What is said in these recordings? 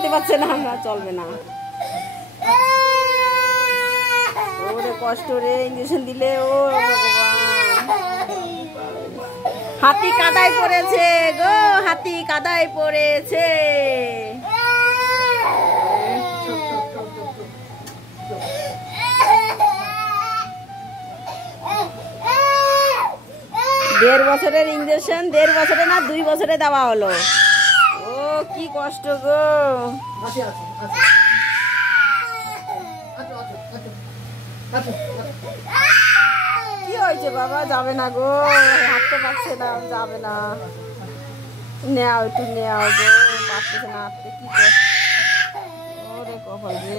চলতে পারছে না, আমরা চলবে না। ওরে কষ্ট রে, ইঞ্জেকশন দিলে। ও ভগবান, হাতি কাদায় পড়েছে গো, হাতি কাদায় পড়েছে। দেড় বছরের ইঞ্জেকশন, 1.5 বছরে না 2 বছরে দেওয়া হলো। ও কি কষ্ট গো। কি হয়েছে বাবা? যাবে না গো, হাঁটতে পারছে না, যাবে না। নেও একটু নেও গো, পারতেছে না হাঁটতে। কি কষ্ট, ওরে কপাল রে।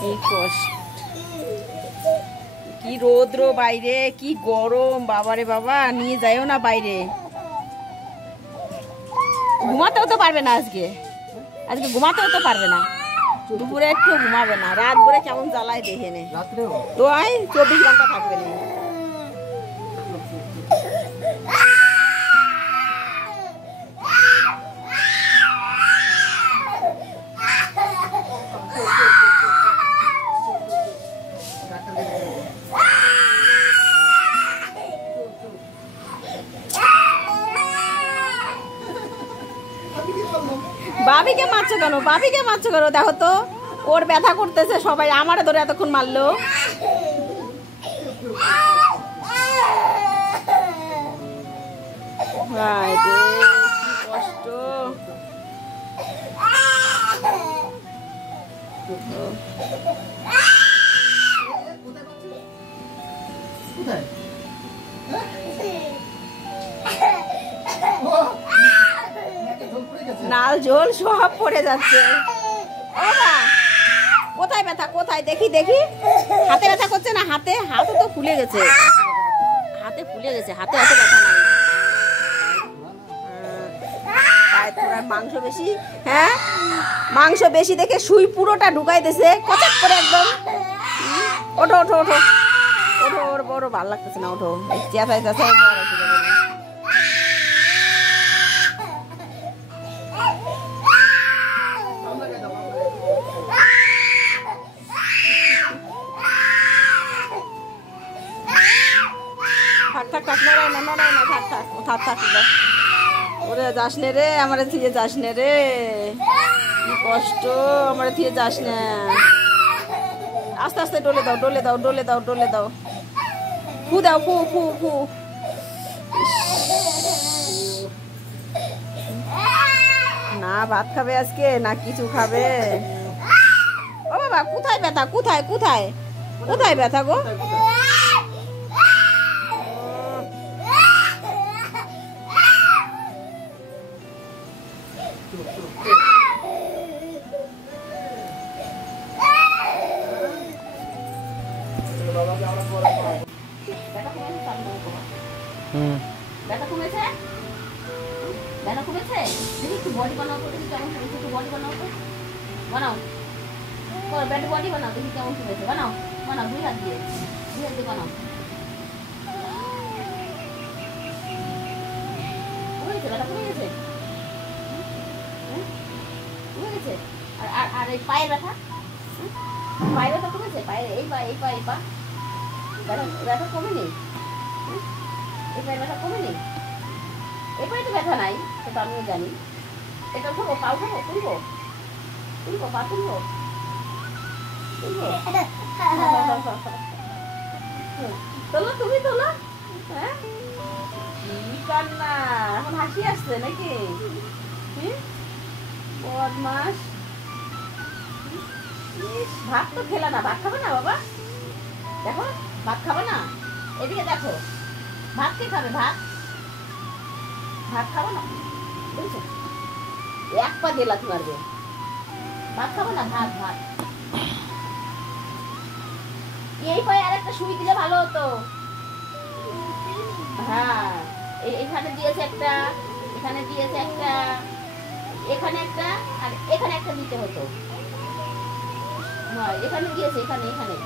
কি কষ্ট, কি রৌদ্র বাইরে, কি গরম বাবারে বাবা। নিয়ে যাইও না বাইরে, ঘুমাতেও তো পারবে না আজকে। আজকে ঘুমাতেও তো পারবে না, দুপুরে একটু ঘুমাবে না, রাত ভরে কেমন জ্বালায় দেখে নে। তো 24 ঘন্টা থাকবে না। বাবিকে মারছো কেন? বাবিকে মারছো কেন? দেখো তো ওর ব্যথা করতেছে, সবাই আমারে ধরে এতক্ষণ মারলো। ভাই রে, কি কষ্ট। নাল ঝোল সব পড়ে যাচ্ছে। কোথায় ব্যথা, কোথায় দেখি দেখি। হাতে ব্যথা করছে না? হাতে, হাতে তো ফুলে গেছে, হাতে ফুলে গেছে, হাতে এত ব্যথা নাই। মাংস বেশি, হ্যাঁ মাংস বেশি দেখে সুই পুরোটা ঢুকাই দিয়েছে কচাক করে একদম। ওঠো ওঠো ওঠো ওঠো, ওর বড় ভালো লাগতেছে না, ওঠো। চেঁচাই চেঁচাই থাক থাক থাক, নড়াই না নড়াই না, থাক থাক থাক থাক। ওরে যাস নে রে, আমার থিয়ে যাস নে রে, কি কষ্ট, আমার থিয়ে যাস না। আস্তে আস্তে ডলে দাও, ডলে দাও, ডলে দাও, ডলে দাও, ফু দাও, ফু ফু ফু। না ভাত খাবে আজকে, না কিছু খাবে। ও বাবা, কোথায় ব্যথা, কোথায় কোথায় কোথায় ব্যথা গো? ব্যথা কমেছে? ব্যথা কমেছে? দেখি একটু বডি বানাও তো, দেখি কেমন কমেছে। একটু বডি বানাও তো, বানাও, ব্যাটা বডি বানাও, দেখি কেমন কমেছে। বানাও বানাও, 2 হাত দিয়ে, 2 হাত দিয়ে বানাও। কমেছে? ব্যথা কমে গেছে? কমে গেছে? আর আর এই পায়ের ব্যথা, পায়ের ব্যথা কমেছে? পায়ের এই পা, এই পা, এই পা ব্যথা, ব্যথা কমেনি? এই পায়ের ব্যথা কমেনি? এই পায়ে তো ব্যথা নাই, সেটা আমিও জানি। এটা উঠাবো, পা উঠাবো, তুলবো, তুলবো, পা তুলবো, তুলবো। তোলো, তুমি তোলো। হ্যাঁ, কি কান্না, এখন হাসি আসছে নাকি? বদমাস। ভাত তো খেলা না, ভাত খাবে না বাবা? দেখো ভাত খাবে না, এদিকে দেখো, ভাত কে খাবে? ভাত, ভাত খাবো না, বুঝছো? 1 পা দিয়ে লাথি মারবে। ভাত খাবো না, ভাত ভাত। এই পায়ে আর একটা সুই দিলে ভালো হতো। হ্যাঁ, এখানে দিয়েছে একটা, এখানে দিয়েছে একটা, এখানে একটা, আর এখানে একটা দিতে হতো। এখানে গিয়েছে, এখানে এখানে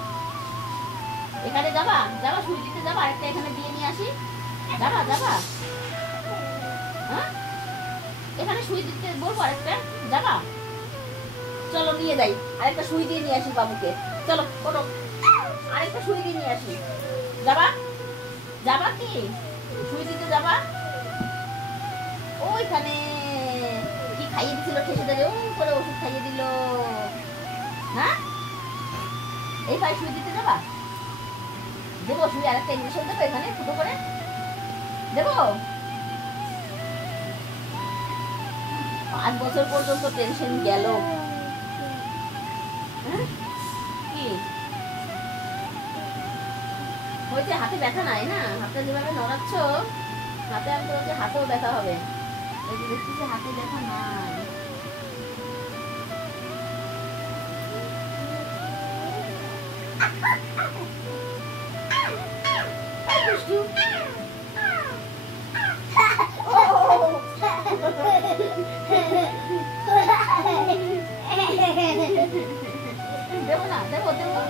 এখানে যাবা, যাবা সুই দিতে যাবা, আরেকটা এখানে দিয়ে নিয়ে আসি, যাবা যাবা, হ্যাঁ এখানে সুই দিতে বলবো আরেকটা, যাবা, চলো নিয়ে যাই, আরেকটা সুই দিয়ে নিয়ে আসি বাবুকে, চলো ওঠো, আরেকটা সুই দিয়ে নিয়ে আসি, যাবা, যাবা কি সুই দিতে যাবা, ওইখানে কি খাইয়ে দিছিল ঠেসে ধরে, ওই করে ওষুধ খাইয়ে দিল, হ্যাঁ এই পায়ে সুই দিতে যাবা, দেবো সুই, আরেকটা ইঞ্জেকশন দেবো এখানে ফুটো করে দেবো, 5 বছর পর্যন্ত টেনশন গেল, কি হয়েছে, হাতে ব্যথা নাই না, হাতটা যেভাবে নড়াচ্ছ, হাতে আমি তো বলছি হাতেও ব্যথা হবে, এই যে দেখতেছি হাতে ব্যথা নাই, দেবো না, দেবো দেবো,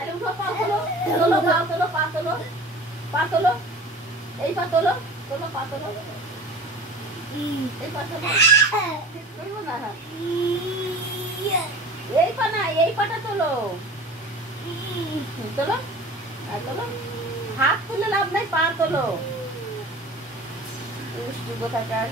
তোলো পা, তোলো পা, তোলো পা, তোলো এই পা, তোলো তোলো পা, তোলো এই পা, তোলো না, এই পা না, এই পাটা তোলো, তোলো তোলো, হাত তুলে লাভ নাই, পা তোলো, কোথাকার